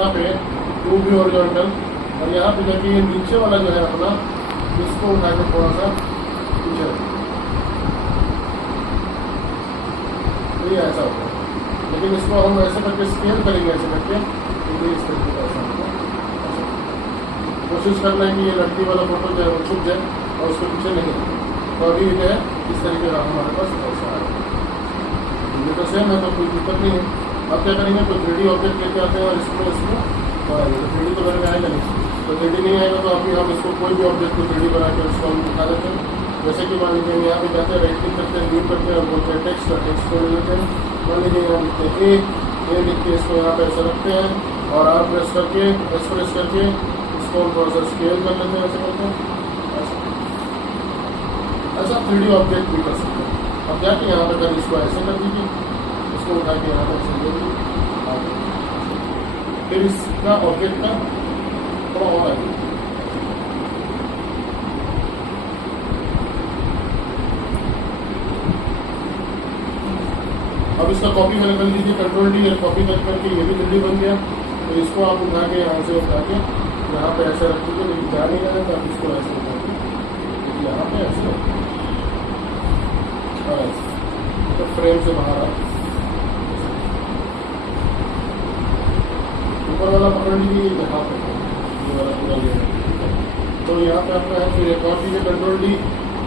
यहाँ पे टू भी हॉरिजॉन्टल, और यहाँ पे जाके ये नीचे वाला जो है अपना, इसको उठा के थोड़ा सा पीछे रखें, तो ये ऐसा होता है। लेकिन इसको हम ऐसे करके स्केल करेंगे, ऐसे करके, तो ये इस तरीके का ऐसा होगा। कोशिश करना है कि ये लड़की वाला फोटो जो है वो छुप जाए और उसके पीछे नहीं, तो अभी जो है इस तरीके का हमारे पास ऐसा आएगा। ये तो सेम है, तो कोई दिक्कत नहीं है। अब क्या करेंगे, तो 3D ऑब्जेक्ट लेके आते हैं और इसको बनाएंगे। तो 3D तो घर में आएगा नहीं, तो 3D नहीं आएगा तो अभी हम इसको कोई भी ऑब्जेक्ट को 3D बना के उसको हम दिखा देते हैं। जैसे कि मान लीजिए यहाँ पे जाते हैं, राइट क्लिक करते हैं, व्यू करते हैं और बोलते हैं टेक्स्ट, और टेक्स्ट को ले लेते हैं। मान लीजिए यहाँ लिखते हैं ए लिख के इसको यहाँ पे ऐसा रखते हैं, और आर प्रेस करके, एस प्रेस करके इसको हम थोड़ा सा स्केल कर लेते हैं, ऐसे करते हैं। ऐसा 3D ऑब्जेक्ट भी कर सकते हैं। अब जाके यहाँ पर कर इसको ऐसे कर दीजिए, इसको उठा के यहाँ पर ऐसे ले लीजिए, फिर इसका ऑब्जेक्ट का थोड़ा और आगे, अब इसका कॉपी मैंने कर लीजिए, कंट्रोल डी, कॉपी करके ये भी 3D बन गया। तो इसको आप उठा के यहाँ से उठा के यहाँ पे ऐसे रख दीजिए, लेकिन जा नहीं रहा है तो आप इसको ऐसे उठा के यहाँ पे ऐसे और ऐसे, तो फ्रेम से बाहर आ, ऊपर वाला पकड़ लीजिए, यहाँ पे ये वाला पूरा ले। तो यहाँ पे आपका है, फिर एक और चीज़ है कंट्रोल डी,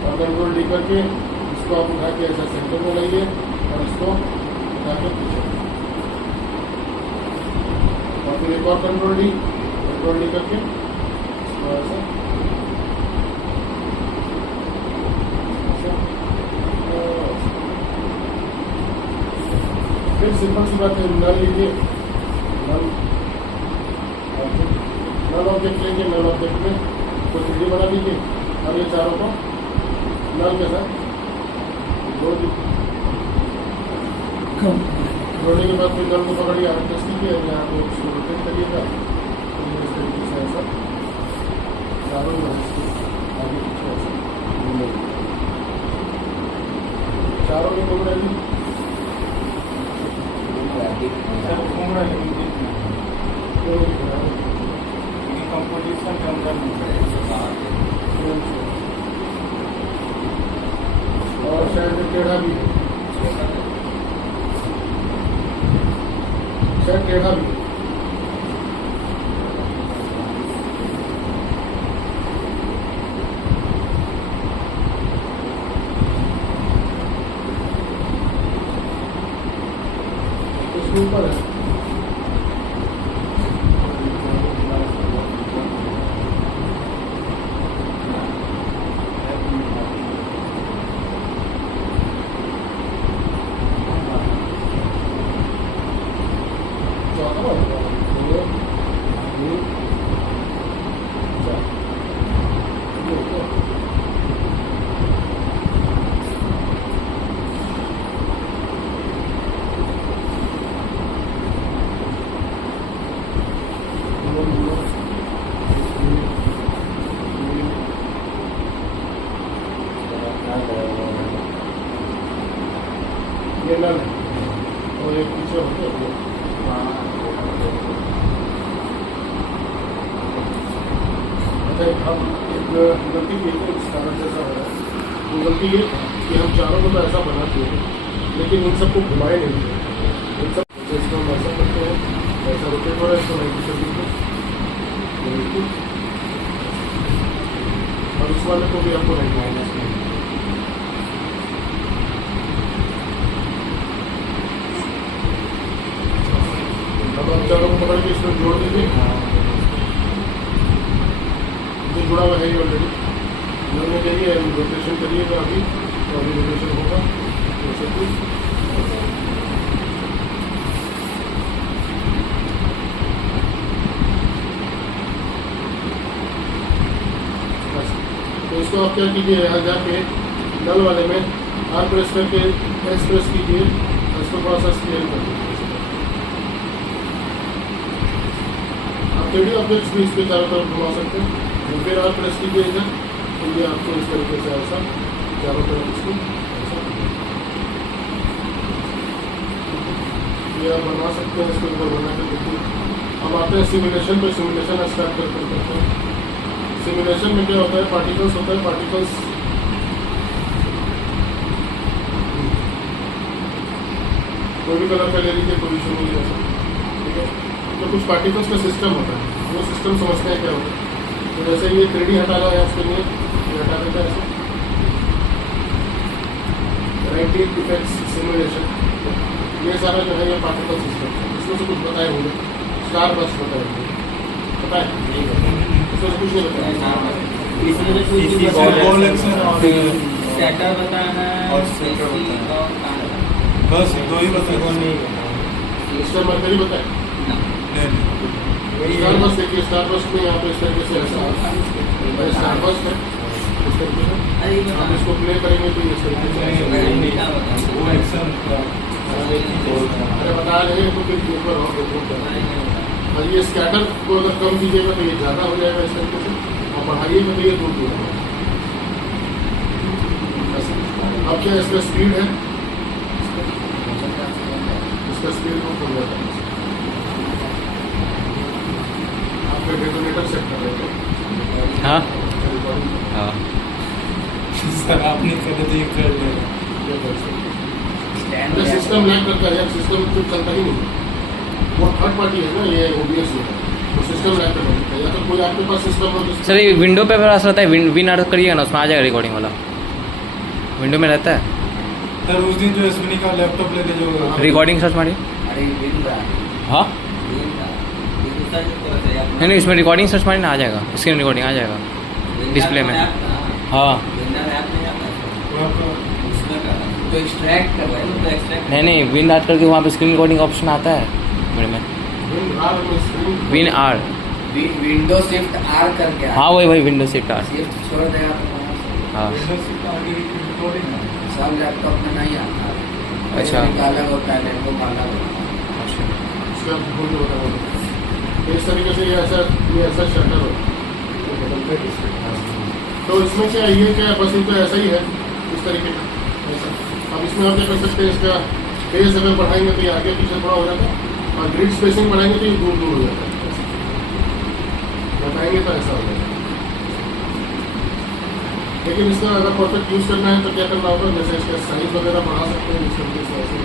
और कंट्रोल डी करके इसको आप उठा के ऐसा सेंटर में लाइए और इसको उठा के पीछे, और फिर एक और कंट्रोल डी करके इसको ऐसा फिर सिंपल सी बात है, नल लीजिए, नल ऑब्जेक्ट लेंगे, नल ऑब्जेक्ट में कोई 3D बना लीजिए, और ये चारों को नल के साथ जोड़ दीजिए। जोड़ने के बाद फिर नल को पकड़िए, आगे टेस्ट कीजिए, यहाँ पे उसको रोटेट करिएगा, तो इस तरीके से ऐसा चारों में आगे पीछे ऐसा घूमेंगे, चारों में घूम रहे हैं। कंपोजिशन के अंदर और शायद टेढ़ा भी है, शायद टेढ़ा भी है। इसके ऊपर है, ये नल और एक पीछे होते हैं। अच्छा, हम एक गलती की है, इस कारण से ऐसा हो रहा है। वो गलती ये कि हम चारों को तो ऐसा बना दिए, लेकिन इन सबको घुमाए नहीं थे। इन सब इसको हम ऐसा करते हैं, ऐसा रोटेट हो रहा है, इसको 90 कर दीजिए, और इस वाले को भी आपको 90 अब आप चारों को पकड़ के इसमें जोड़ दीजिए। ये जुड़ा हुआ है ही ऑलरेडी, जोड़ने के लिए रोटेशन करिएगा अभी, तो अभी रोटेशन होगा जैसे कि तो इसको आप क्या कीजिए, यहाँ जाके नल वाले में आर प्रेस करके एस प्रेस कीजिए, इसको थोड़ा सा स्केल कर दीजिए। 3D ऑब्जेक्ट्स भी इसके चारों तरफ घुमा सकते हैं, तो फिर आप प्रेस कीजिए इधर, तो ये आपको इस तरीके से ऐसा चारों तरफ इसको ऐसा ये आप बना सकते हैं। इसके ऊपर बना के देखिए, अब आते हैं सिमुलेशन पे। सिमुलेशन स्टार्ट करते हैं। सिमुलेशन में क्या होता है, पार्टिकल्स होता है। पार्टिकल्स कोई भी कलर का ले लीजिए, कोई इशू नहीं है, ठीक है। तो कुछ पार्टिकल्स का सिस्टम होता है, वो सिस्टम समझते हैं क्या होता है। तो जैसे ये 3D हटाना है, उसके लिए ये हटा देता है ऐसे, राइट इफेक्ट्स सिमुलेशन। ये सारा जो है ये पार्टिकल सिस्टम है। इसमें से कुछ बताए होंगे, स्टार बस्ट बताए होंगे, पता है? नहीं बताया, इसमें से कुछ नहीं बताया। इसमें तो कुछ सेटर बताना और बस दो ही बताए। मिस्टर मरकरी बताए। स्टार बस्ट देखिए, स्टार बस्ट में यहाँ पे इस तरीके से ऐसा स्टार बस्ट है, इस तरीके से आप इसको प्ले करेंगे तो इस तरीके से वो एक्शन अरे बता रहे हैं तो फिर ऊपर और देखो। और ये स्कैटर को अगर कम कीजिएगा तो ये ज़्यादा हो जाएगा इस तरीके से, और बढ़ाइएगा तो ये दूर दूर होगा। अब क्या इसका स्पीड है, इसका स्पीड को हो जाता है। आपका डेटोनेटर सेट कर रहे हैं। हाँ हाँ सर आपने करे तो ये कर देगा। सिस्टम लैग करता है यार, सिस्टम तो चलता ही नहीं। वो थर्ड पार्टी है ना, ये OBS है, तो सिस्टम लैग करता है। या तो कोई आपके पास सिस्टम हो सर, ये विंडो पे पास रहता है, विन आर करिएगा ना, उसमें आ जाएगा रिकॉर्डिंग वाला, विंडो में रहता है। सर उस दिन जो अश्विनी का लैपटॉप लेके जो रिकॉर्डिंग सर्च मारिए। अरे हाँ नहीं नहीं, इसमें रिकॉर्डिंग सर्च मारिए ना, आ जाएगा, स्क्रीन रिकॉर्डिंग आ जाएगा डिस्प्ले में। हाँ तो एक्सट्रैक्ट कर रहा है तो एक्सट्रैक्ट नहीं नहीं, विन आर करके वहाँ पे स्क्रीन रिकॉर्डिंग का ऑप्शन आता है मेरे में, win R. Window shift R करके हाँ वही विंडो शिफ्ट आर। शिफ्ट छोड़ देगा तो हाँ सब लैपटॉप में नहीं आता। अच्छा अलग होता है, लैपटॉप अलग होता है। अच्छा इस तरीके से ये ऐसा शटर हो। तो इसमें क्या है, ये क्या है, बस इनको ऐसा ही है इस तरीके का ऐसा। अब इसमें आप क्या कर सकते हैं, इसका फेस अगर बढ़ाएंगे तो ये आगे पीछे थोड़ा हो जाता है, और ग्रिड स्पेसिंग बढ़ाएंगे तो ये दूर दूर हो जाता है। बताएंगे तो ऐसा हो जाएगा। लेकिन इसका अगर परफेक्ट यूज़ करना है तो क्या करना होगा, जैसे इसका साइज वगैरह बढ़ा सकते हैं, इस तरीके से ऐसे।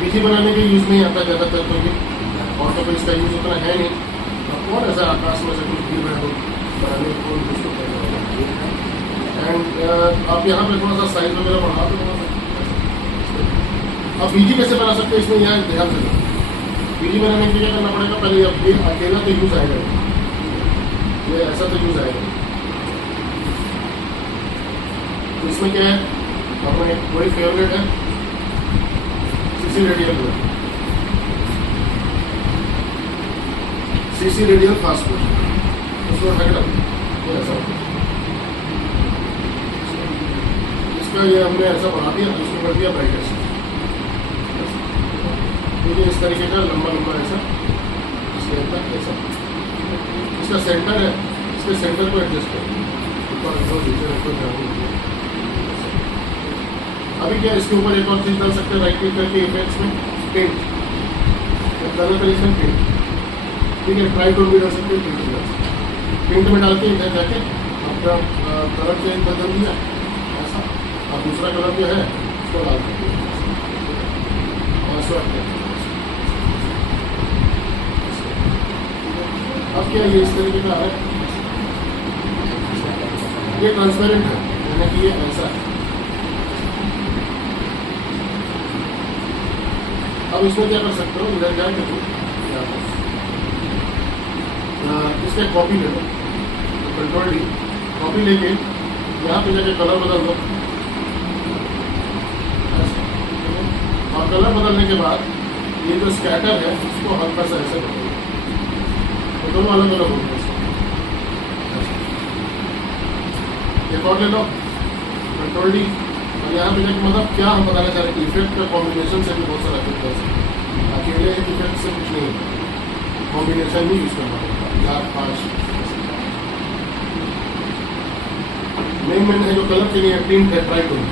बीजी बनाने के यूज़ नहीं आता ज़्यादातर, तो ये और तो इसका यूज़ उतना है नहीं। और ऐसा आकाश में से कुछ गिर रहा हो बनाने को एंड आप यहाँ पे थोड़ा सा साइज वगैरह बढ़ा दो। अब बीजी कैसे बना सकते हैं, इसमें यहाँ ध्यान देना। बीजी बनाने के लिए क्या करना पड़ेगा, पहले अब ये अकेला तो यूज़ आएगा, ये ऐसा तो यूज़ आएगा। तो इसमें क्या है, अपना एक बड़ी फेवरेट है CC radial, CC radial fast, उसको हटा दो ऐसा। इसका ये हमने ऐसा बना दिया, इसको कर दिया ब्राइटनेस। देखिए इस तरीके का लंबा लंबा ऐसा, इसके अंदर ऐसा। इसका सेंटर है, इसके सेंटर को एडजस्ट करें, ऊपर रखो नीचे रखो, अभी क्या इसके ऊपर एक और चीज़ डाल सकते हैं, राइट क्लिक करके इफेक्ट्स में पेंट, कलर करेक्शन पेंट, ठीक है। ट्राई टूल भी डाल सकते हैं, पेंट डाल सकते हैं। पेंट में डाल के इधर जाके आपका कलर चेंज बदल दिया ऐसा, और दूसरा कलर जो है उसको डाल सकते हैं और स्वैप करते हैं। अब क्या ये इस तरीके का है, ये ट्रांसपेरेंट है, यानी कि ये ऐसा है। अब इसमें क्या कर सकते हो, इधर जाके इसके कॉपी ले लो, कंट्रोल डी, कॉपी लेके यहाँ पे जाके कलर बदल दो, और कलर बदलने के बाद ये जो स्कैटर है उसको हल्का सा ऐसे कर दो, तो दोनों अलग अलग होंगे। एक और ले लो, कंट्रोल डी, और यहाँ पे जाके मतलब क्या हम बताना चाह रहे हैं, इफेक्ट का कॉम्बिनेशन से भी बहुत सारा इफेक्ट कर सकते हैं। अकेले एक इफेक्ट से कुछ नहीं होता, कॉम्बिनेशन भी यूज़ करना पड़ता है, 4-5 मेन है। जो कलर के लिए टिंट है, ट्राई टूल,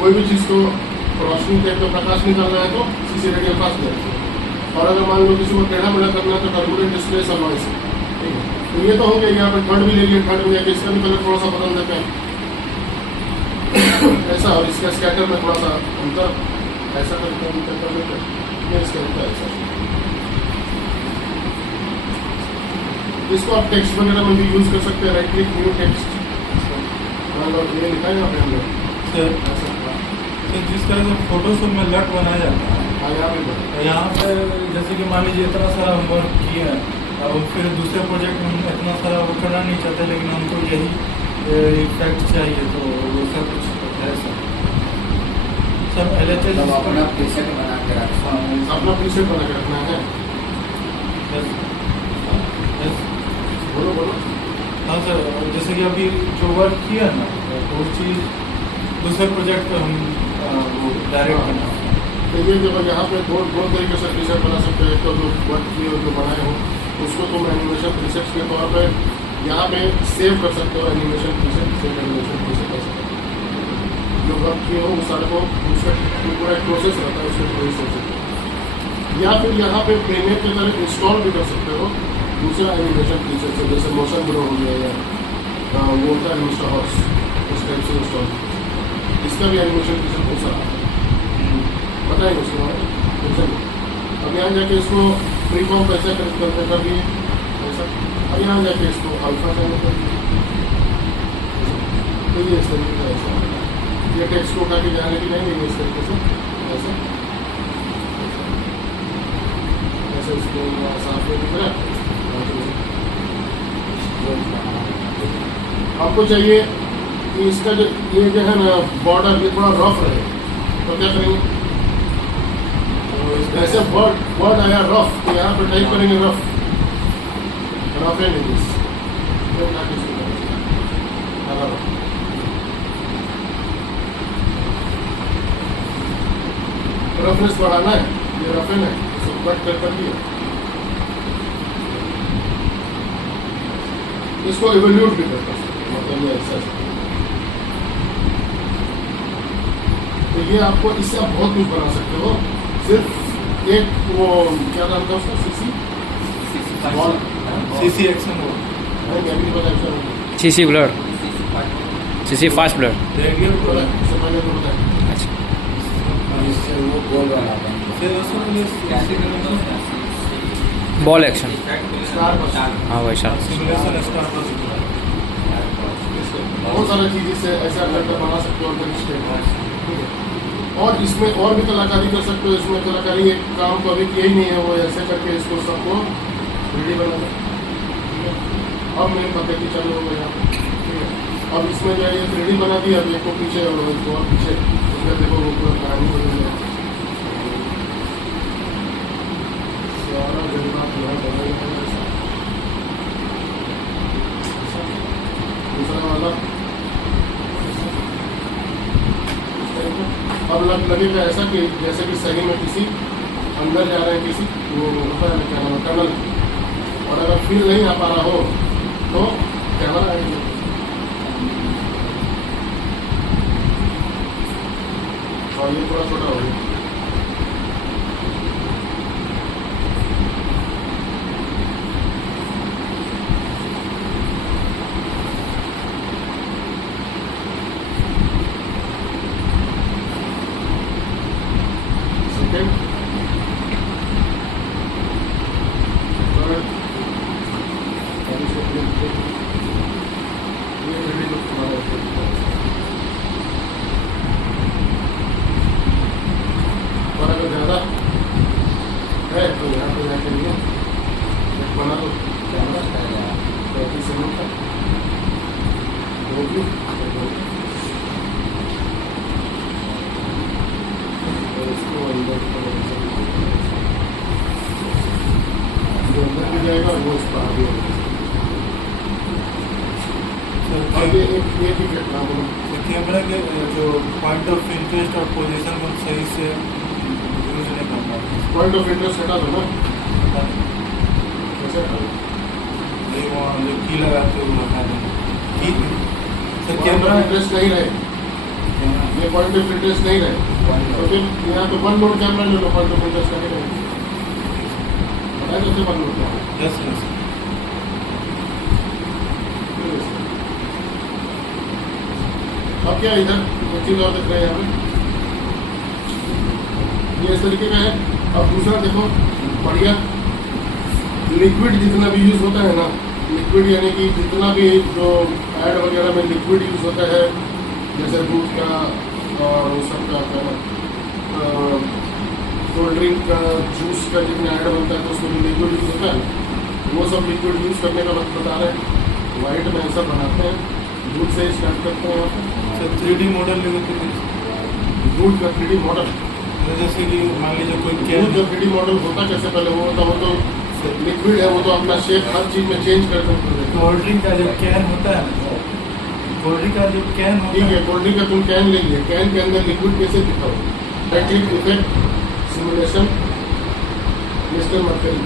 कोई भी चीज़ को रोशनी टाइप का प्रकाश निकालना है तो CC रेडियल फास्ट है, और अगर मान लो किसी को टेढ़ा मेढ़ा करना है तो टर्बुलेंट डिस्प्ले सब नॉइस है, ठीक है। तो ये तो हो गया, यहाँ पे थर्ड भी ले लिया, थर्ड में जाके इसका भी कलर थोड़ा सा बदल देते हैं ऐसा, और इसका स्कैटर में थोड़ा सा अंतर ऐसा करके अंतर कर लेते हैं, ये इसका अंतर ऐसा। इसको आप टेक्स्ट वगैरह में भी यूज कर सकते हैं, राइट क्लिक न्यू टेक्स्ट, मान लो ये लिखा है यहाँ पे हमने ऐसा। तो जिस तरह से फोटोशॉप में लट बनाया जाता है, हाँ यहाँ पे बना। यहाँ पे जैसे कि मान लीजिए इतना सारा हम वर्क किए हैं, अब फिर दूसरे प्रोजेक्ट में हम इतना सारा वो करना नहीं चाहते, लेकिन हमको यही इफेक्ट चाहिए, तो वैसा कुछ है सब LHS मतलब अपना प्रीसेट बना के रखा हूँ। अपना प्रीसेट बना के रखना है। बोलो बोलो। हाँ सर, जैसे कि अभी जो वर्क किया ना, तो उस चीज़ दूसरे प्रोजेक्ट पे हम वो डायरेक्ट करना। तो ये जब यहाँ पे दो तरीके से प्रीसेट बना सकते हैं, तो जो वर्क किए जो बनाए हो उसको तुम एनिमेशन प्रीसेट्स के तौर पे यहाँ पे सेव कर सकते हो, animation preset, save animation preset कर सकते हो। जो वर्क किए हो उस सारे को उसका पूरा एक प्रोसेस रहता है, उसको पूरी सोच सकते हो। या फिर यहाँ पे प्रीमियर की तरह इंस्टॉल भी कर सकते हो दूसरा एनिमेशन प्रीसेट से, जैसे मोशन ब्रो हो गया या वो होता है मिस्टर हॉर्स, उस टाइप से इंस्टॉल। इसका भी एनिमेशन प्रीसेट बहुत सारा बताएंगे उसके बारे में। चलिए अब यहाँ जाके इसको फ्री फॉर्म कैसे कर दिए ऐसा, अब यहाँ जाके इसको अल्फा चैनल कर दिए, तो ये इस तरीके का ऐसा ये टेक्स्ट को उठा के जाने की नहीं देंगे इस तरीके से ऐसे ऐसे इसको साफ कर दिख रहा है। आपको चाहिए कि इसका जो ये जो है ना बॉर्डर ये थोड़ा रफ रहे, तो क्या करेंगे, ऐसे वर्ड आया रफ, तो यहाँ पर टाइप करेंगे rough, rough and English, roughness बढ़ाना है, ये रफ एंड है, इसको कट कर दिया, इसको इवोल्यूट भी कर सकते हैं, मतलब ये ऐसा। तो ये आपको इससे आप बहुत कुछ बना सकते हो, सिर्फ एक वो क्या नाम था उसका CC एक्शन हो, CC blur, CC fast blur. अच्छा, जिससे वो गोल वाला बॉल एक्शन, स्टार हाँ भाई साहब। सिमुलेशन स्टार्ट हो चुका है। बहुत सारा चीज इससे ऐसा करके बना सकते हो, ठीक है। और इसमें और भी कलाकारी कर सकते हो, इसमें कलाकारी एक काम तो अभी किया ही नहीं है, वो ऐसे करके इसको सबको 3D बना दो, ठीक है। अब मेन पता की चालू हो गया, ठीक है। अब इसमें जो है ये 3D बना दिया, अब एक को पीछे और एक को और पीछे, उसमें देखो वो पूरा कहानी हो गई है, सारा जज्बात जो है बदल गया है ऐसा। दूसरा वाला अब लगेगा ऐसा कि जैसे कि सही में किसी अंदर जा रहे हैं, किसी वो होता है क्या नाम टनल, और अगर फील नहीं आ पा रहा हो तो कैमरा आएगा, और ये थोड़ा छोटा हो गया। जाएगा वो इस पर आगे आगे एक ही घटना बोलो। कैमरा के जो पॉइंट ऑफ इंटरेस्ट और पोजीशन को सही से यूज नहीं कर पाते। पॉइंट ऑफ इंटरेस्ट हटा दो ना, कैसे हटा दो? नहीं, वहाँ जो की लगाते हो वो हटा दें। की सर कैमरा कैमरा इंटरेस्ट नहीं रहे, ये पॉइंट ऑफ इंटरेस्ट नहीं रहे, तो फिर यहाँ पे वन मोड कैमरा ले लो, पॉइंट ऑफ इंटरेस्ट नहीं रहे। ऐसे से बंद होता है। यस यस अब क्या इधर एक चीज और दिख रहा है यहाँ पे, ये इस तरीके का है। अब दूसरा देखो बढ़िया, लिक्विड जितना भी यूज होता है ना, लिक्विड यानी कि जितना भी जो ऐड वगैरह में लिक्विड यूज होता है, जैसे दूध का और वो सब का कोल्ड ड्रिंक का, जूस का जितना ऐड बनता है तो उसमें भी लिक्विड यूज होता है, वो सब लिक्विड यूज करने का वक्त बता रहे हैं। वाइट में ऐसा बनाते हैं, दूध से स्टार्ट करते हैं यहाँ सर 3D मॉडल लेते थे पे, दूध का 3D मॉडल। जैसे कि मान लीजिए कोई दूध कैन जो 3D मॉडल होता कैसे पहले वो होता, वो तो लिक्विड है, वो तो अपना शेप हर चीज में चेंज कर सकते हैं। कोल्ड ड्रिंक का जो कैन होता है, कोल्ड ड्रिंक का जो कैन होता ठीक है, कोल्ड ड्रिंक का तुम कैन ले लिए, कैन के अंदर लिक्विड कैसे दिखाओ, electric effect simulation mister mercury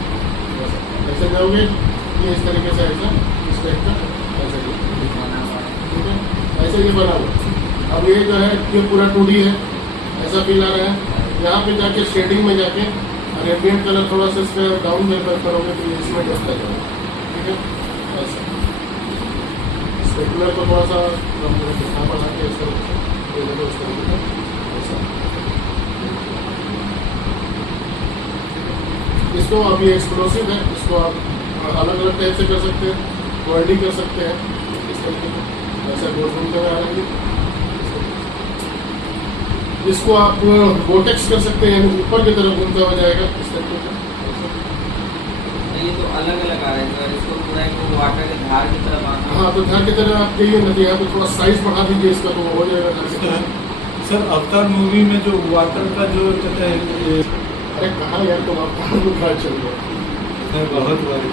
ऐसे जाओगे, ये इस तरीके से ऐसा इस टाइप का ऐसा ही, ठीक है, ऐसे ये बना हुआ। अब ये जो है ये पूरा 2D है, ऐसा फील आ रहा है। यहाँ पे जाके शेडिंग में जाके रेडिएंट कलर थोड़ा सा इसका डाउन करोगे तो ये इसमें जस्ट लगेगा, ठीक है, ऐसा स्पेकुलर को थोड़ा सा कम करके यहाँ पर आके इस तरह ये देखो इस तरह का ऐसा। इसको अब ये एक्सप्लोसिव है, इसको आप अलग अलग टाइप से कर सकते हैं, वर्ल्डी कर सकते हैं इस तरीके से, ऐसा गोल घूमते हुए आ रहा है। इसको आप बोटेक्स कर सकते हैं, ऊपर की तरफ घूमता हुआ जाएगा इस तरीके से। ये तो अलग अलग आ रहा है, अगर इसको पूरा एक वाटर के धार की तरफ आना। हाँ, तो धार की तरह आप चाहिए ना, यहाँ पे थोड़ा साइज बढ़ा दीजिए इसका तो हो जाएगा धार की तरह। सर अवतार मूवी में जो वाटर का जो कहते हैं अरे कहाँ यार तुम अवतार को कहाँ चल रहे हो? सर बहुत बारी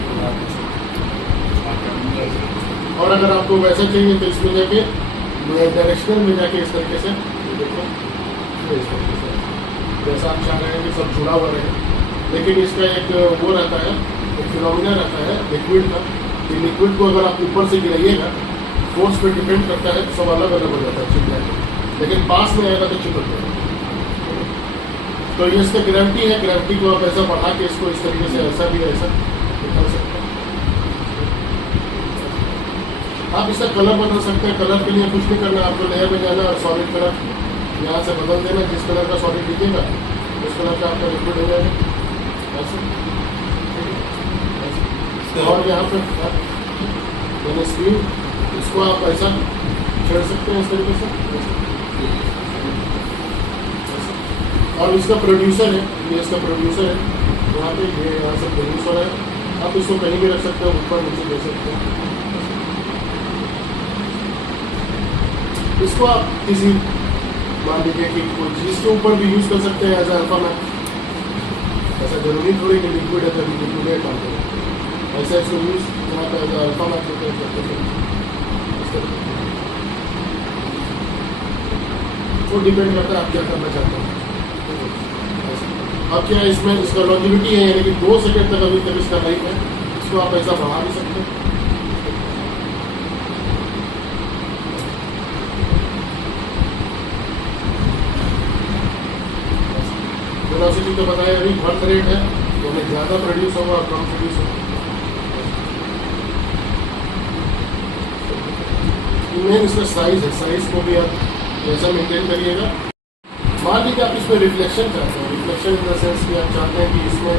और अगर आपको वैसा चाहिए तो इसमें जाके डायरेक्शनल में जाके इस तरीके से ये देखो, ये इस तरीके से जैसा आप चाह रहे हैं कि सब जुड़ा हुआ रहे, लेकिन इसका एक वो रहता है, एक फिनोमिना रहता है लिक्विड का, कि लिक्विड को अगर आप ऊपर से गिराइएगा फोर्स पे डिपेंड करता है, सब अलग अलग हो जाता है चिप जाके, लेकिन पास में आएगा तो चिपक जाएगा। तो ये इसका ग्रेविटी है, ग्रेविटी को आप ऐसा बढ़ा के इसको इस तरीके से ऐसा भी ऐसा निकाल सकते हैं। आप इसका कलर बदल सकते हैं, कलर के लिए कुछ नहीं करना, आपको लेयर में जाना और सॉलिड कलर यहाँ से बदल देना, जिस कलर का सॉलिड दिखेगा उस कलर का आपका लिक्विड हो जाएगा ऐसे। और यहाँ पर मैंने स्क्रीन, इसको आप ऐसा छेड़ सकते हैं इस तरीके से, और इसका प्रोड्यूसर है, ये इसका प्रोड्यूसर है यहाँ पे, ये यहाँ से प्रोड्यूसर है, आप इसको कहीं भी रख सकते हो, ऊपर नीचे दे सकते हैं। इसको आप किसी मान लीजिए कि कोई चीज़ के ऊपर भी यूज़ कर सकते हैं एज अल्फा मैप, ऐसा जरूरी थोड़ी कि लिक्विड है तभी लिक्विड है काम करें, ऐसा इसको यूज़ यहाँ पे एज अल्फा मैप करते हैं। वो डिपेंड करता है आप क्या करना चाहते हैं। अब क्या है इसमें, इसका लॉन्जिविटी है, यानी कि 2 सेकंड तक अभी तक इसका लाइफ है, इसको आप ऐसा बढ़ा भी सकते हैं। वेलोसिटी तो बताया अभी, बर्थ रेट है, तो हमें ज़्यादा प्रोड्यूस होगा और कम प्रोड्यूस होगा। मेन इसका साइज है, साइज को भी आप ऐसा मेंटेन करिएगा। मान लीजिए आप इसमें रिफ्लेक्शन चाहते हैं, रिफ्लेक्शन इन द सेंस कि आप चाहते हैं कि इसमें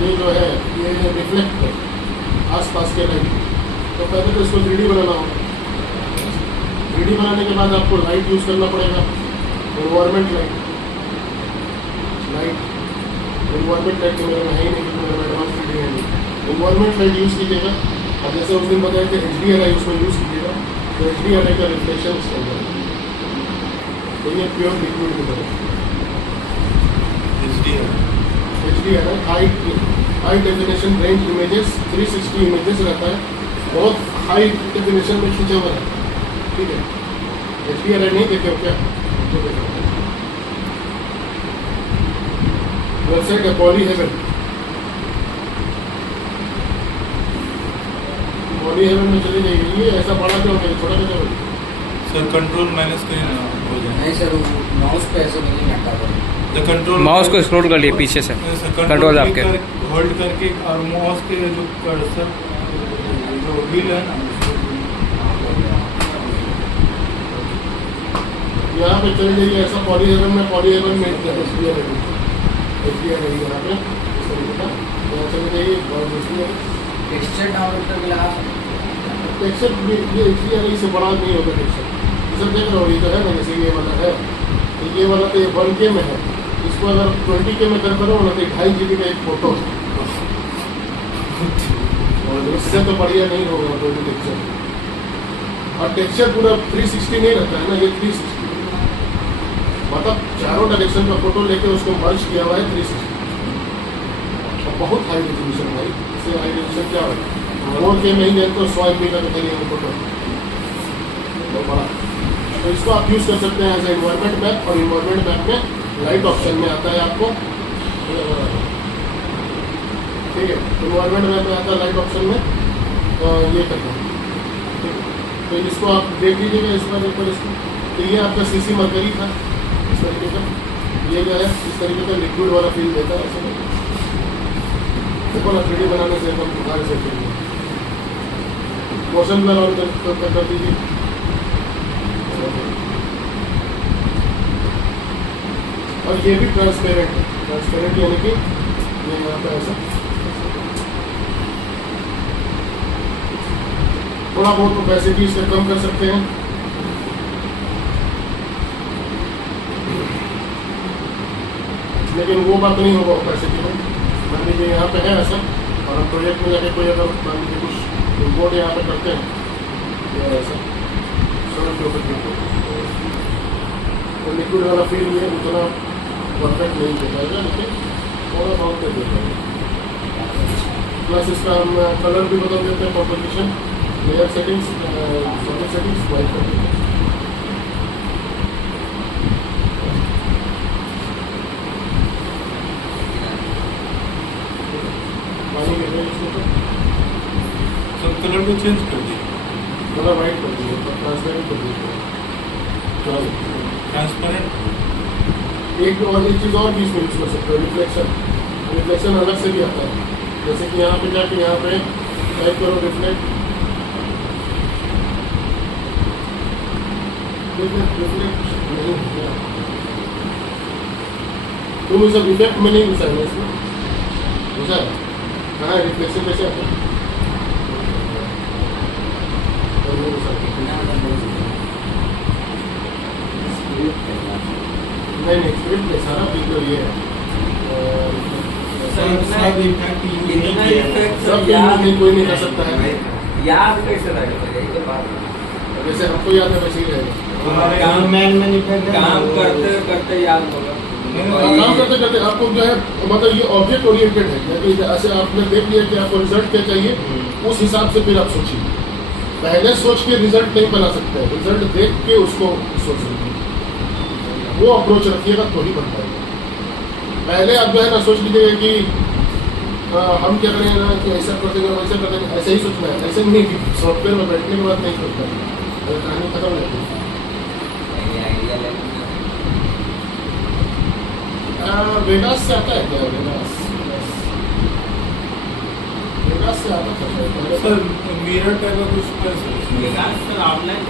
ये जो है ये रिफ्लेक्ट है आसपास के लाइट, तो पहले तो इसको 3D बनाना होगा। 3D बनाने के बाद आपको लाइट यूज़ करना पड़ेगा, एनवायरमेंट लाइट इन्वायरमेंट लाइट मेरे में है ही नहीं, क्योंकि मेरे में एडवांस 3D है नहीं। इन्वायरमेंट लाइट यूज़ कीजिएगा, अब जैसे उस दिन बताया कि HDRI उसमें यूज़ कीजिएगा, तो HDRI का रिफ्लेक्शन इसके अंदर है, तो ये प्योर लिक्विड की तरह HDRI high definition range images 360 images रहता है, बहुत हाई डेफिनेशन में खींचा हुआ रहता है, ठीक है। HDRI नहीं देखे हो क्या? वेबसाइट है पॉली हेवन में चले जाइए। ये ऐसा बड़ा क्यों है, छोटा क्यों है? सर कंट्रोल माइनस करें ना हो जाए। नहीं सर, माउस पे ऐसे नहीं हटा कंट्रोल माउस को स्क्रॉल कर लिए पीछे से, कंट्रोल आपके। होल्ड करके और माउस के जो कर्सर जो व्हील है ना यहाँ पे चल जाइए ऐसा पॉलीहेडन में एसबीआई रहेगी यहाँ पे इस तरीके का यहाँ चले जाइए और इसमें टेक्सचर डाउनलोड करके लगा टेक्सचर भी ये एसबीआई से बड़ा नहीं होगा टेक्सचर सब देख रहे हो ये तो है ना जैसे ये वाला है तो ये वाला तो 1K में है इसको अगर 20K में कर करो ना तो 2.5 GB का एक फोटो और इससे तो बढ़िया नहीं होगा कोई भी टेक्सचर और टेक्सचर पूरा 360 नहीं रहता है ना ये 360 मतलब चारों डायरेक्शन का फोटो लेके उसको मर्ज किया हुआ है 360 और बहुत हाई रेजोल्यूशन भाई इससे हाई रेजोल्यूशन क्या होगा 4K में ही गए तो 100 MB का दिखाइए फोटो बहुत बड़ा तो इसको आप यूज़ कर सकते हैं एज ए इन्वायरमेंट मैप और इन्वायरमेंट मैप में लाइट ऑप्शन में आता है आपको ठीक है इन्वायरमेंट मैप में आता है लाइट ऑप्शन में ये करना ठीक है तो इसको आप देख लीजिएगा इस बार एक बार इसको तो ये आपका सीसी मरकरी था इस तरीके का ये जो है इस तरीके का लिक्विड वाला फील देता है ऐसे देखो ना 3D बनाने से एकदम बाहर से मोशन ब्लर ऑन कर दीजिए और ये भी ट्रांसपेरेंट है ट्रांसपेरेंट यानी कि ये यहाँ पे ऐसा थोड़ा बहुत कैपेसिटी इसका कम कर सकते हैं लेकिन वो बात नहीं होगा कैपेसिटी में मान लीजिए यहाँ पे है ऐसा और हम प्रोजेक्ट में जाके कोई अगर मान लीजिए कुछ इम्पोर्ट यहाँ पे करते हैं ये ऐसा तो लिक्विड वाला फील ये उतना परफेक्ट नहीं दे पाएगा लेकिन थोड़ा बहुत दे पाएगा प्लस इसका हम कलर भी बदल देते हैं composition layer settings solid settings white कर देते हैं पानी के इसमें तो कलर को चेंज कर दिए कलर वाइट कर दिए ट्रांसपेरेंट कर दिए ट्रांसपेरेंट एक चीज़ और भी इसमें यूज कर सकते हो रिफ्लेक्शन अलग से भी आता है जैसे कि यहाँ पे जाके यहाँ पे टाइप करो रिफ्लेक्ट नहीं तुम इस इफेक्ट में नहीं घुसा है इसमें घुसा है कहाँ है रिफ्लेक्शन कैसे आता है नहीं स्क्रिप्ट में सारा वीडियो ये है सब इफेक्ट इतना इफेक्ट सब याद कोई नहीं कर सकता है याद कैसे रहेगा यही तो बात है जैसे हमको याद है वैसे ही रहेगा काम करते करते याद होगा काम करते करते आपको जो है मतलब ये ऑब्जेक्ट ओरिएंटेड है कि ऐसे आपने देख लिया कि आपको रिजल्ट क्या चाहिए उस हिसाब से फिर आप सोचिए पहले सोच के रिजल्ट नहीं बना सकते रिजल्ट देख के उसको सोच सकते हैं वो अप्रोच रखिएगा तो ही बन पाएगा पहले आप जो है ना सोच लीजिएगा कि हम क्या करें ना कि ऐसा कर देंगे वैसा कर देंगे ऐसे ही सोचना है ऐसे नहीं कि सॉफ्टवेयर में बैठने के बाद नहीं सोचना है अगर कहानी खत्म हो जाती है वेगास से आता है क्या वेगास से आता है सर मिरर टाइप का कुछ कर सर ऑनलाइन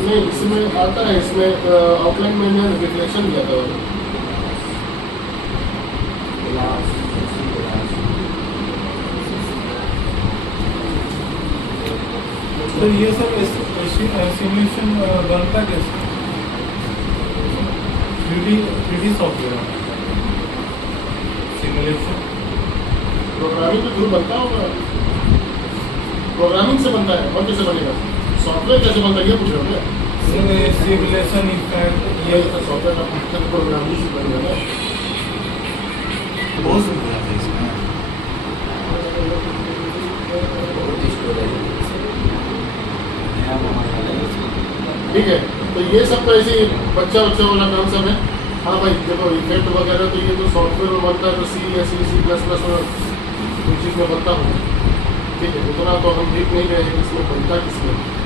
नहीं इसमें आता है इसमें आउटलाइन में मैंने रिफ्लेक्शन दिया था सर ये सब सिमुलेशन बनता कैसे 3D सॉफ्टवेयर सिमुलेशन प्रोग्रामिंग के थ्रू बनता होगा प्रोग्रामिंग से बनता है और कैसे बनेगा सॉफ्टवेयर कैसे बनता है ये पूछ रहे हो क्या सिमुलेशन इफेक्ट ये सॉफ्टवेयर का प्रोग्रामिंग से बन जाएगा बहुत सुंदर है इसमें ठीक है तो ये सब तो ऐसे बच्चा वाला काम सब है हाँ भाई देखो इफेक्ट वगैरह तो ये तो सॉफ्टवेयर में बनता है तो सी या C++ कुछ चीज़ में बनता हो ठीक है उतना तो हम देख नहीं रहे हैं कि इसमें बनता किसमें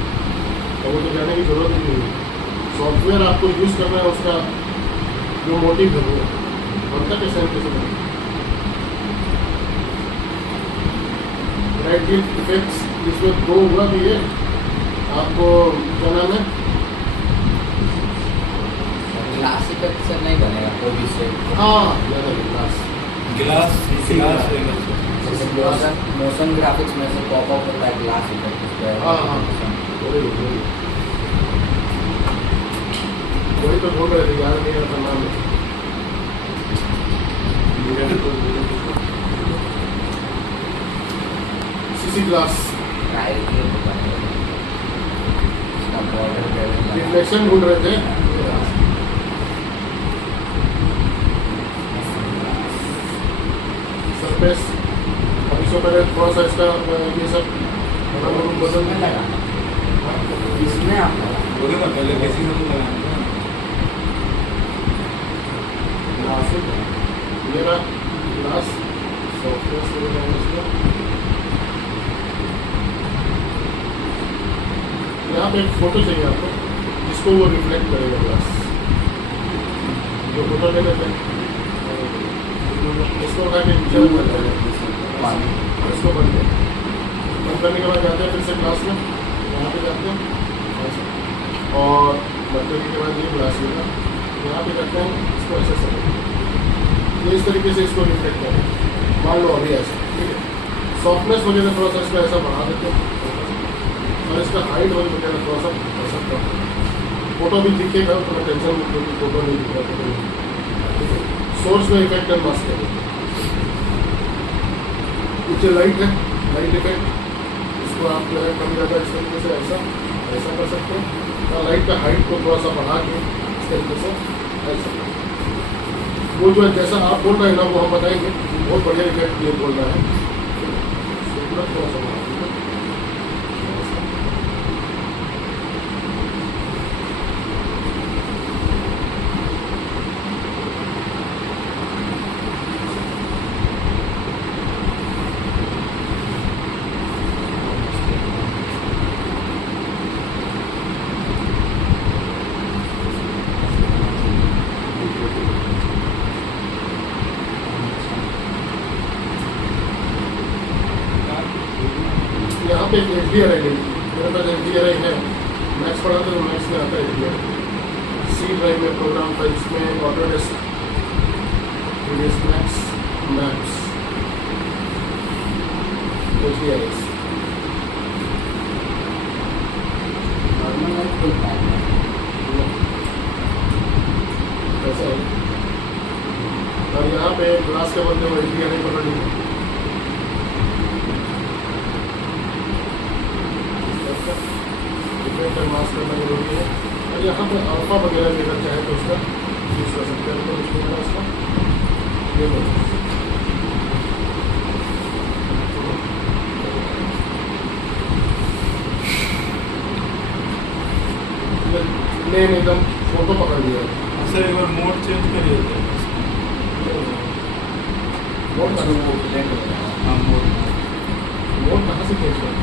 तो वो तो जाने की जरूरत नहीं है सॉफ्टवेयर आपको यूज़ करना है उसका जो मोटिव है वो बनता कैसे है कैसे बनता लाइटली इफेक्ट्स इसमें 2 हुआ भी है आपको, क्या नाम है, ग्लास इफेक्ट से नहीं बनेगा कोई भी शेप। हाँ ग्लास ग्लास जैसे मोशन ग्राफिक्स में से पॉपअप होता है ग्लास इफेक्ट। हाँ हाँ वही तो बोल रहे थे, याद नहीं आता नाम। सीसी ग्लास रिफ्लेक्शन ढूंढ रहे थे। सरफेस अब इसको पहले थोड़ा सा इसका ये सब बदल इसमें लगा, इसमें आप लगा। पहले बेसिक में तो लगाना मेरा ग्लास सॉफ्टवेयर से लगाएंगे इसको। यहाँ पे एक फोटो चाहिए आपको जिसको वो रिफ्लेक्ट करेगा ग्लास, जो फोटो ले लेते हैं इसको उठा के नीचे बंद कर देते हैं। इसको बंद करने के बाद जाते हैं फिर से ग्लास में, यहाँ पे जाते हैं और बंद करने के बाद ये ग्लास लेगा, यहाँ पे जाते हैं इसको ऐसे से ये इस तरीके से इसको रिफ्लेक्ट करें। मान लो अभी ऐसे, ठीक है, सॉफ्टनेस वगैरह थोड़ा सा इसका ऐसा बढ़ा देते हैं और इसका हाइट वगैरह थोड़ा सा ऐसा कम। फोटो भी दिखेगा, थोड़ा टेंशन में क्योंकि फोटो नहीं दिख रहा, फोटो ठीक है। सोर्स में इफेक्ट एंड मास्क है, नीचे लाइट है, लाइट इफेक्ट, इसको आप जो है कम ज़्यादा इस तरीके से ऐसा ऐसा कर सकते हैं और लाइट का हाइट को थोड़ा सा बढ़ा के इस तरीके से ऐसा। वो जो है जैसा आप बोल रहे हैं ना वो हम बताएंगे, बहुत बढ़िया इफेक्ट ये बोल रहा है। थोड़ा सा बढ़ा देंगे। यहाँ पे HDRI है, मेरे पास HDRI है, मैक्स पढ़ा था तो मैक्स में आता है HDRI। सी ड्राइव में प्रोग्राम फाइल्स में ऑटोडेस्क मैक्स मैप्स HDRI ऐसा है। और यहाँ पे ग्लास के बदले वो HDRI पकड़ लीजिए, मास्क करना जरूरी है। और यहाँ पे अल्फा वगैरह लेना चाहे तो उसका यूज कर सकते हैं, तो उसमें उसका ये नहीं एकदम फोटो पकड़ लिया। सर एक बार मोड चेंज करिए। मोड हाँ मोड कहाँ से चेंज करें?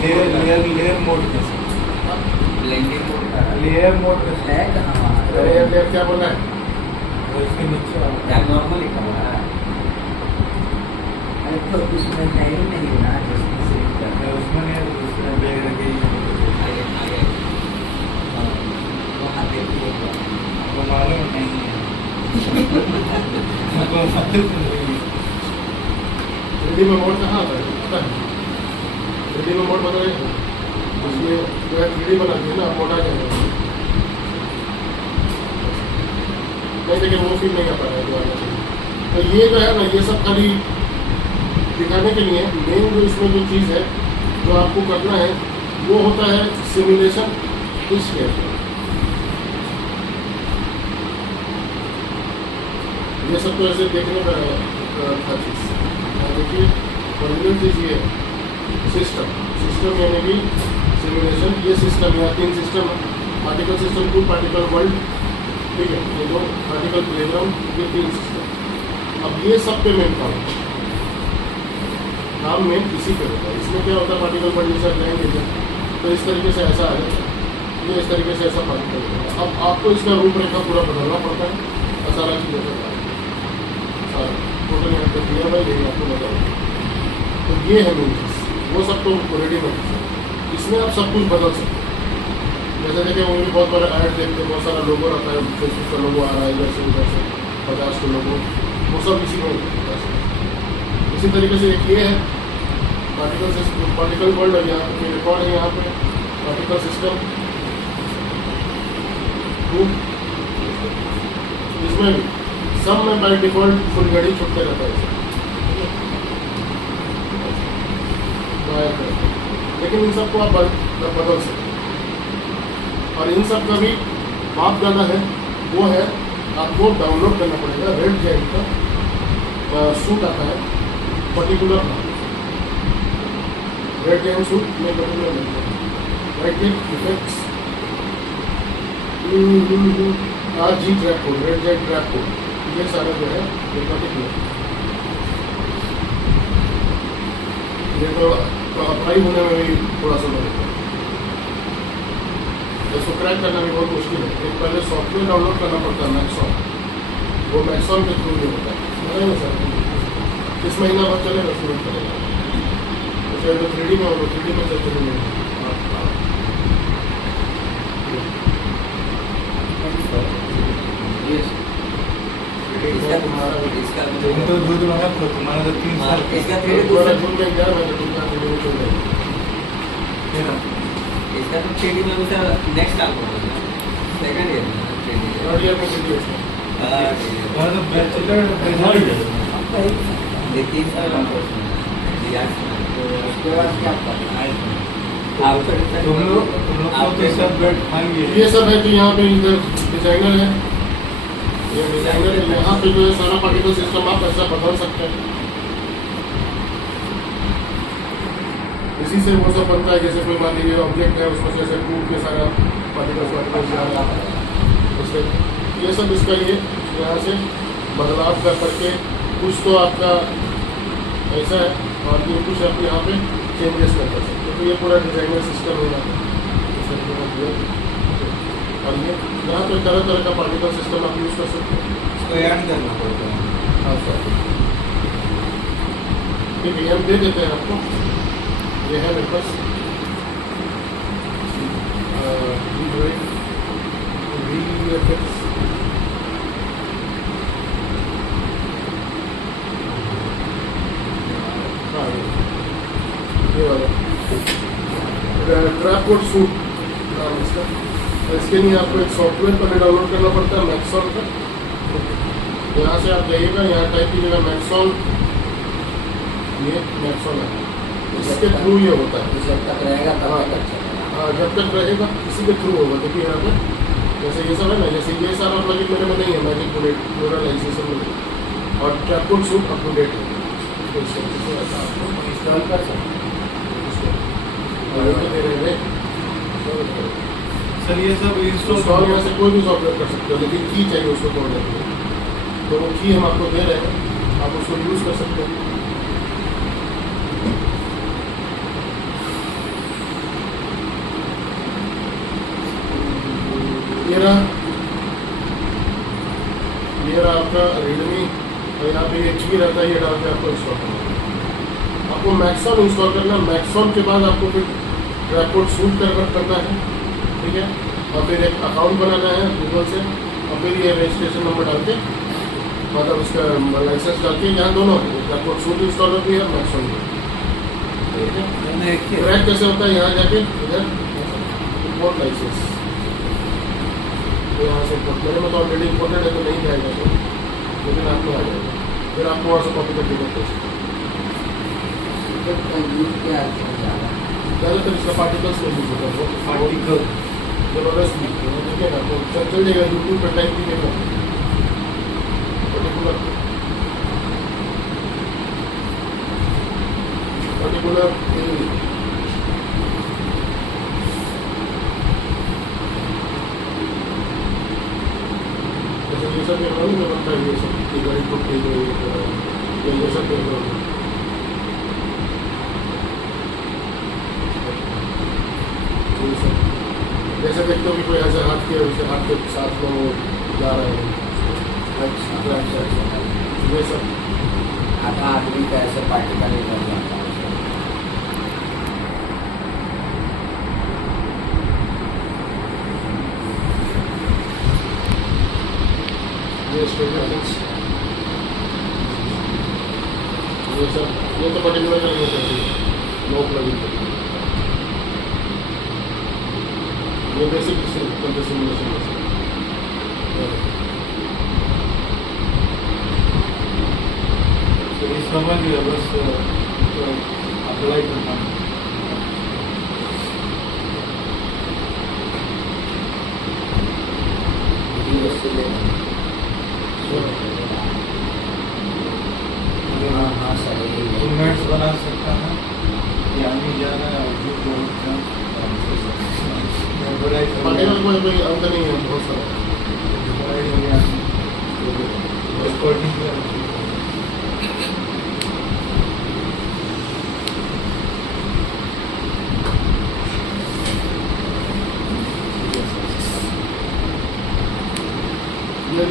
लेयर मोड ब्लेंडिंग मोड का लेयर मोड है कहाँ? लेयर क्या बोला है? इसके नीचे यार नॉर्मल लिखा हुआ है। अरे तो उसमें है ही नहीं ना, जिसमें सेव करना है उसमें नहीं है, दूसरा बैग रखे आगे आगे वहाँ देखिए आपको मालूम नहीं है। आपको मालूम नहीं है। 3D में मोड कहाँ आता है? पता है 3D में मोड बताइए, उसमें जो है 3D बना दिया ना, मोड आ जाएगा। नहीं देखिए वो फील नहीं आ पाएगा दोबारा से। तो ये जो है ना, ये सब खाली दिखाने के लिए, मेन जो इसमें जो चीज़ है जो आपको करना है वो होता है सिमुलेशन इस केस में। ये सब तो ऐसे देखने पर था चीज़। देखिए ओरिजिनल चीज़ ये सिस्टम यानी कि सिमुलेशन, ये सिस्टम यहाँ 3 सिस्टम है, पार्टिकल सिस्टम 2, पार्टिकल वर्ल्ड, ठीक है, ये 2 पार्टिकल प्लेग्राउंड, ये 3 सिस्टम। अब ये सब पे मेन काम में इसी पे होता है। इसमें क्या होता है, पार्टिकल वर्ल्ड जैसा जाएंगे तो इस तरीके से ऐसा आ जाता है, ये इस तरीके से ऐसा पार्टिकल होता है। अब आपको इसका रूपरेखा पूरा बदलना पड़ता है और सारा चीज़ होता है, सारा टोटल तो दिया भाई यही आपको बताओ। तो ये है मेन चीज़, वो सब तो रेडीमेड है, इसमें आप सब कुछ बदल सकते हैं। जैसे देखिए वो भी बहुत बड़ा ऐड देखते हैं, बहुत सारा लोगो रहता है, फेसबुक का लोगो आ रहा है इधर से उधर से 50 के लोगो, वो सब इसी में होता है। इसी तरीके से एक ये है पार्टिकल वर्ल्ड है, यहाँ पे रिकॉर्ड है, यहाँ पे पार्टिकल सिस्टम, इसमें भी सब में बाय डिफॉल्ट फुल घड़ी छुटते रहता है इसे। लेकिन इन सबको आप बदल सकते हैं, और इन सब का भी मापदंड है, वो है आपको डाउनलोड करना पड़ेगा। रेड जेट का सूट आता है पर्टिकुलर, रेड जेट सूट में particular right effects G track code, red jet track code, ये सारा जो है ये पर्टिकुलर, ये तो अप्लाई होने में भी थोड़ा समय लगता है, इसको क्रैक करना भी बहुत मुश्किल है। एक पहले सॉफ्टवेयर डाउनलोड करना पड़ता है मैक्सॉन, वो मैक्सॉन के थ्रू ही होता है ना सर, इस महीना बाद चलेगा शुरू करेगा, तो 3D में होगा, 3D में चलते रहेंगे। इसका तुम तो दूध वाला तो तुम्हारा तो 3 साल इसका 3D पूरा दूसरा, जून में गया मैं, तो तुमका 3D में चल जाएगा। तेरा इसका तो 3D में दूसरा नेक्स्ट साल को होगा, सेकंड ईयर में 3D। थर्ड ईयर में 3D है। तुम्हारा तो बैचलर ये 3 साल का कोर्स है, उसके बाद क्या करना है आप तुम लोग तो सब बैठ खाएंगे। ये सब है कि यहाँ पे इधर डिजाइनर है, ये डिजाइनर है, यहाँ पे जो है सारा पार्टिकल सिस्टम आप ऐसा बदल सकते हैं। इसी से वो सब बनता है, जैसे कोई मान लीजिए ऑब्जेक्ट है, उसमें से ऐसे टूट के सारा पार्टिकल्स जा रहा है, उससे ये सब इसका ये यहाँ से बदलाव कर करके कुछ तो आपका ऐसा है, और ये कुछ आप यहाँ पे चेंजेस कर सकते हैं। तो ये पूरा डिजाइनर सिस्टम हो जाता है, और ये यहाँ पे तरह तरह का पार्टिकल सिस्टम आप यूज़ कर सकते हैं। इसको ऐड करना पड़ता है। हाँ सर, ठीक है, हम दे देते हैं आपको, ये है मेरे पास VFX ये वाला ट्रैपकोड सूट नाम इसका, और इसके लिए आपको एक सॉफ्टवेयर पहले डाउनलोड करना पड़ता है मैक्सॉन का। यहाँ से आप जाइएगा, यहाँ टाइप कीजिएगा मैक्सॉन, ये मैक्सॉन है, इसके थ्रू ये होता है। जब तक रहेगा तब तक अच्छा हाँ, जब तक रहेगा इसी के थ्रू होगा। देखिए यहाँ पे जैसे ये सब है ना, जैसे ये सारा प्लगइन मेरे में नहीं है, मैजिक बुलेट पूरा लाइसेंस में, और ट्रैपकोड सूट अप टू डेट है, तो इस तरीके से ऐसा आपको इंस्टॉल कर सकते हैं। सर ये सब इंस्टॉल में से कोई भी सॉफ्टवेयर कर सकते हो, लेकिन की चाहिए उसको तोड़ने के लिए, तो वो की हम आपको दे रहे हैं, आप उसको यूज़ कर सकते हैं। ये रहा आपका रेडमी, और यहाँ पे ये की रहता है, ये डाल के आपको इंस्टॉल करना है। आपको मैक्सॉन इंस्टॉल करना है, मैक्सॉन के बाद आपको फिर ट्रैपकोड सूट करना है, ठीक है, और फिर एक अकाउंट बनाना है गूगल से, और फिर ये रजिस्ट्रेशन नंबर डाल के, मतलब उसका लाइसेंस डाल के, यहाँ दोनों ट्रैपकोड सूट इंस्टॉल होती है, मैक्सॉन भी, ठीक है। ट्रैक कैसे होता है, यहाँ जाके इधर इम्पोर्ट लाइसेंस, तो यहाँ से इम्पोर्ट, मेरे में तो ऑलरेडी इम्पोर्टेड है तो नहीं जाएगा, तो लेकिन आपको आ जाएगा, फिर आपको वहाँ से कॉपी करके देते हैं। ज़्यादातर इसका पार्टिकल्स में यूज होता है, पार्टिकल जबरदस्त देखिएगा तो चल जाएगा, यूट्यूब पर टाइप कीजिएगा पर्टिकुलर जैसे ये सब पेपर में बनता है, ये सब ये गाड़ी को ये सब पेपर जैसे देखते हो कि कोई ऐसे हाथ के साथ में वो जा रहे हैं, ये सब आधा आदमी का ऐसे पार्टिकल निकल जाता है उसमें। ये स्टेटमेंट ये सब ये तो पर्टिकुलर नहीं होता नो प्लगिंग ये बेसिक सिमुलेशन तो ये समझ गया बस अप्लाई करना है। हाँ हाँ सही है। इन्वेंट्स बना सकता है यानी जाना है और जो पर्टिकुलर कोई अंत नहीं है बहुत सारा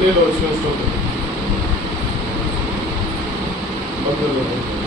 ले लो इसमें स्टॉक बंद कर दो